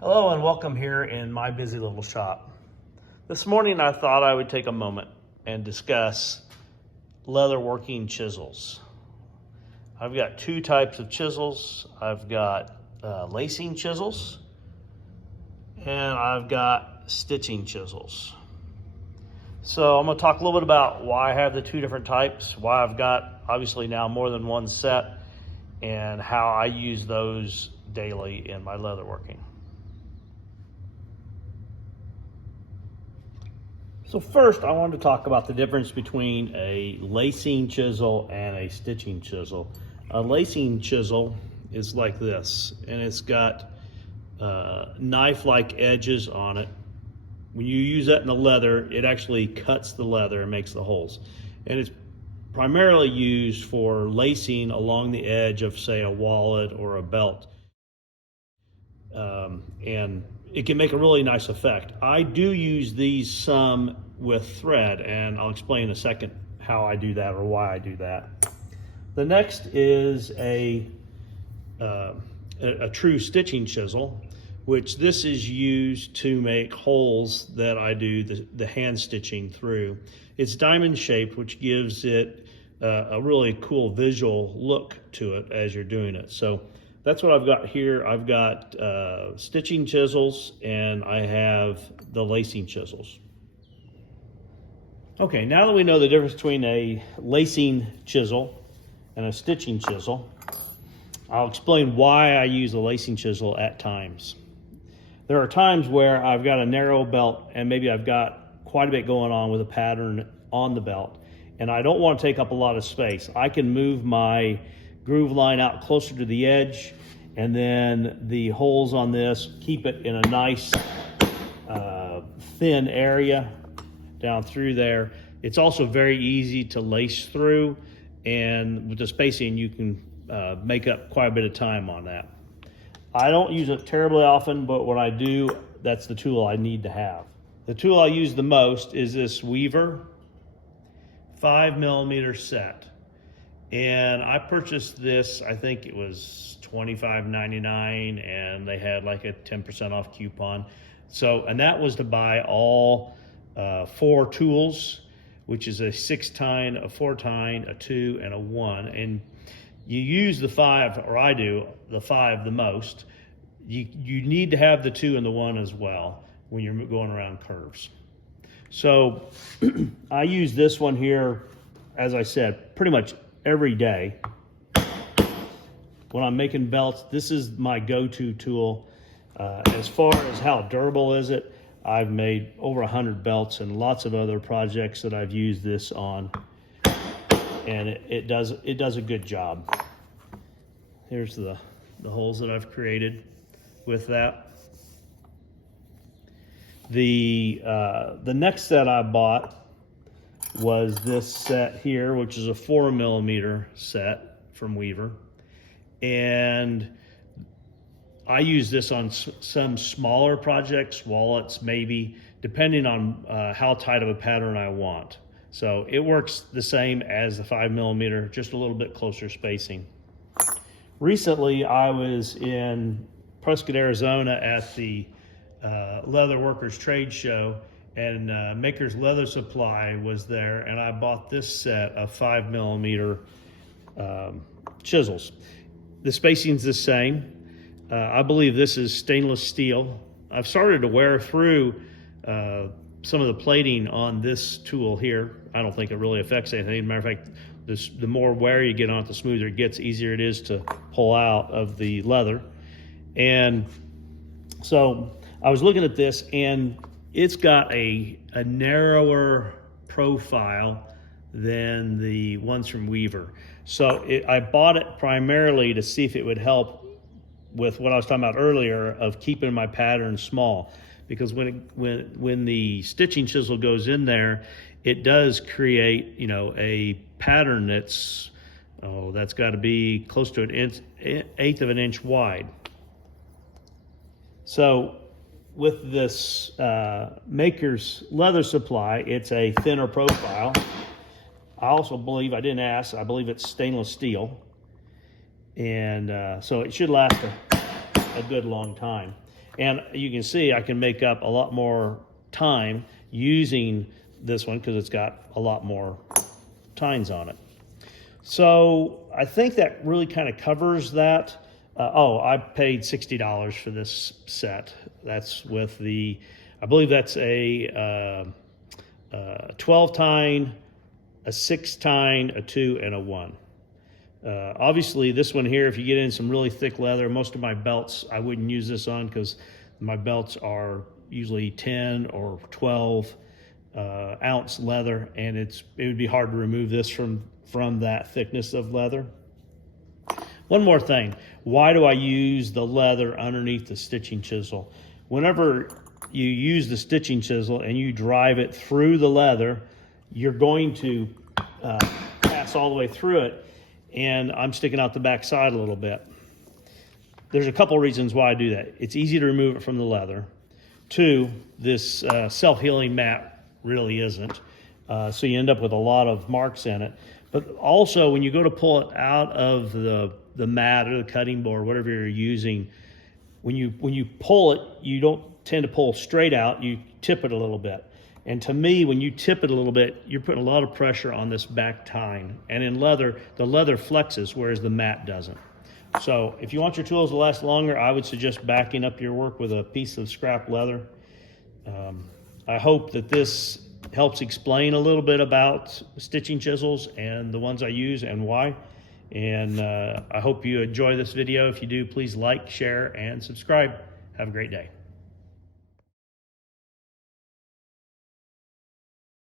Hello and welcome here in my busy little shop. This morning I thought I would take a moment and discuss leather working chisels. I've got two types of chisels. I've got lacing chisels and I've got stitching chisels. So I'm going to talk a little bit about why I have the two different types, why I've got obviously now more than one set, and how I use those daily in my leatherworking. So first, I wanted to talk about the difference between a lacing chisel and a stitching chisel. A lacing chisel is like this, and it's got knife-like edges on it. When you use that in the leather, it actually cuts the leather and makes the holes. And it's primarily used for lacing along the edge of, say, a wallet or a belt. And it can make a really nice effect. I do use these some with thread, and I'll explain in a second how I do that or why I do that. The next is a true stitching chisel, which this is used to make holes that I do the hand stitching through. It's diamond shaped, which gives it a really cool visual look to it as you're doing it. So that's what I've got here. I've got stitching chisels and I have the lacing chisels. Okay, now that we know the difference between a lacing chisel and a stitching chisel, I'll explain why I use a lacing chisel at times. There are times where I've got a narrow belt and maybe I've got quite a bit going on with a pattern on the belt, and I don't want to take up a lot of space. I can move my groove line out closer to the edge, and then the holes on this keep it in a nice thin area down through there. It's also very easy to lace through, and with the spacing you can make up quite a bit of time on that. I don't use it terribly often, but when I do, that's the tool I need to have. The tool I use the most is this Weaver 5mm set. And I purchased this, I think it was $25.99, and they had like a 10% off coupon. So, and that was to buy all 4 tools, which is a 6-tine, a 4-tine, a 2, and a 1. And you use the 5, or I do, the 5 the most. You need to have the 2 and the 1 as well when you're going around curves. So I use this one here, as I said, pretty much every day. When I'm making belts, this is my go-to tool. As far as how durable is it, I've made over 100 belts and lots of other projects that I've used this on, and it does a good job. Here's the holes that I've created with that. The next set I bought was this set here, which is a 4mm set from Weaver, and I use this on some smaller projects, wallets maybe, depending on how tight of a pattern I want. So it works the same as the 5mm, just a little bit closer spacing. Recently, I was in Prescott, Arizona at the Leather Workers Trade Show, and Maker's Leather Supply was there, and I bought this set of 5mm chisels. The spacing's the same. I believe this is stainless steel. I've started to wear through some of the plating on this tool here. I don't think it really affects anything. As a matter of fact, the more wear you get on it, the smoother it gets, easier it is to pull out of the leather. And so I was looking at this, and it's got a narrower profile than the ones from Weaver. So I bought it primarily to see if it would help with what I was talking about earlier of keeping my pattern small, because when the stitching chisel goes in there, it does create, you know, a pattern that's got to be close to an eighth of an inch wide. So with this Maker's Leather Supply, it's a thinner profile. I also believe, I didn't ask, I believe it's stainless steel. And so it should last a good long time. And you can see I can make up a lot more time using this one because it's got a lot more tines on it. So I think that really kind of covers that. Oh, I paid $60 for this set. That's with the, I believe that's a 12 tine, a 6 tine, a 2, and a 1. Obviously this one here, if you get in some really thick leather, most of my belts I wouldn't use this on because my belts are usually 10 or 12 ounce leather, and it would be hard to remove this from that thickness of leather. One more thing, why do I use the leather underneath the stitching chisel? Whenever you use the stitching chisel and you drive it through the leather, you're going to pass all the way through it, and I'm sticking out the back side a little bit. There's a couple reasons why I do that. It's easy to remove it from the leather. 2, this self-healing mat really isn't, so you end up with a lot of marks in it. But also, when you go to pull it out of the mat or the cutting board, whatever you're using, when you pull it, you don't tend to pull straight out, you tip it a little bit. And to me, when you tip it a little bit, you're putting a lot of pressure on this back tine. And in leather, the leather flexes, whereas the mat doesn't. So if you want your tools to last longer, I would suggest backing up your work with a piece of scrap leather. I hope that this helps explain a little bit about stitching chisels and the ones I use and why. And I hope you enjoy this video. If you do, please like, share, and subscribe. Have a great day.